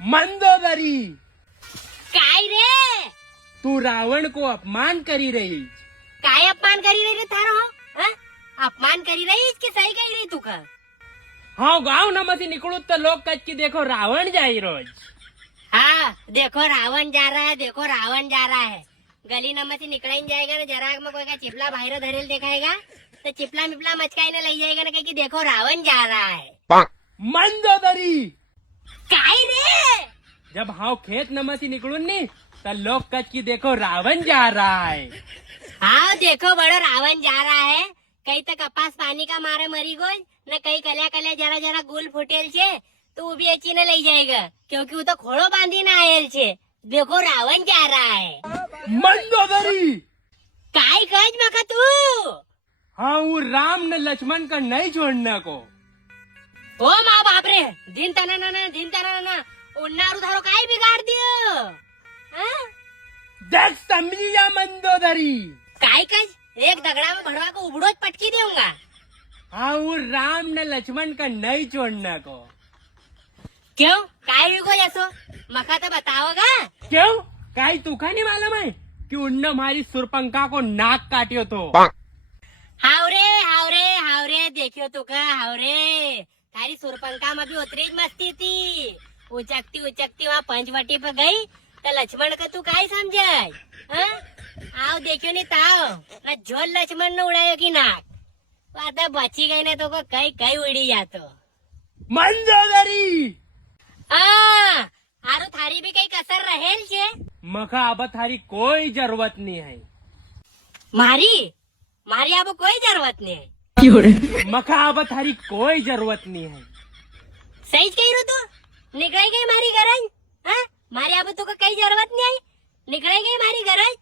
મંદોદરી, काय रे? તું રાવણ કો અપમાન કરી રહી છે. काय अपमान करी रही रे थारो? हाँ? अपमान करी रही कि सही कही रही तू का? हाँ गाँव न मથી निकलूं तो लोग कच की देखो रावण जाई रोज. हाँ देखो रावण जा रहा है, देखो रावण जा रहा है. गली नंबर से निकल ही जाएगा ना, जरा में कोई का चिपला बाहर धरेल देखाएगा तो चिपला मिपला मचकाई ने ले जाएगा ना, कि देखो रावण जा रहा है. મંદોદરી, काय रे? जब हाँ खेत न मથી निकलूं नी तो लोग कच की देखो रावण जा रहा है. हाँ देखो बड़ो रावण जा रहा है. कई तो कपास पानी का मारे मरी गोल न, कई कल्या कल्या जरा जरा गुल फूटेल छे तो वो भी अच्छी ने ले जाएगा, क्योंकि वो तो खोड़ो बांधी ना आयल छे. देखो रावण जा रहा है. મંદોદરી, काय कज मका तू? हाँ वो राम ने लक्ष्मण का नहीं छोड़ने को. ओ माँ बाप रे, दिन तना ना उन्नारू थारो काय बिगाड़ दियो? हाँ? देख समझी जा मंदोदरी, काय कज एक दगड़ा में भड़वा को उबड़ो पटकी दूंगा. हाँ वो राम ने लक्ष्मण का नहीं छोड़ने को. क्यों काय विगो जैसो मका तो बताओगा. क्यों? काई तुका नहीं मालूम है कि उनने हमारी सुरपंखा को नाक काटियो तो. हावरे हावरे हावरे देखियो तू का हावरे, थारी सुरपंखा में भी उतरी ज मस्ती थी. उचकती वहाँ पंचवटी पे गई तो लक्ष्मण का तू काय समझाय? हाँ? आओ देखियो नहीं ताओ ना, झोल लक्ष्मण ने उड़ायो की नाक. वादा बची गई ने तो को कई कई उड़ी जातो. મંદોદરી, हारो थारी भी कई कसर रहेल छे. मखा अब थारी कोई जरूरत नहीं है. मारी अब कोई जरूरत नहीं है. मखा अब थारी कोई जरूरत नहीं है. सही ज कही रू तू. निकल गई मारी गरज. हाँ? मारी अब तो कई जरूरत नहीं आई. निकल गई मारी गरज.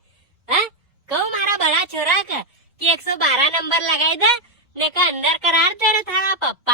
हाँ? कहूँ मारा बड़ा छोरा का कि 112 नंबर लगाई दे ने का अंदर करार तेरे थारा पप्पा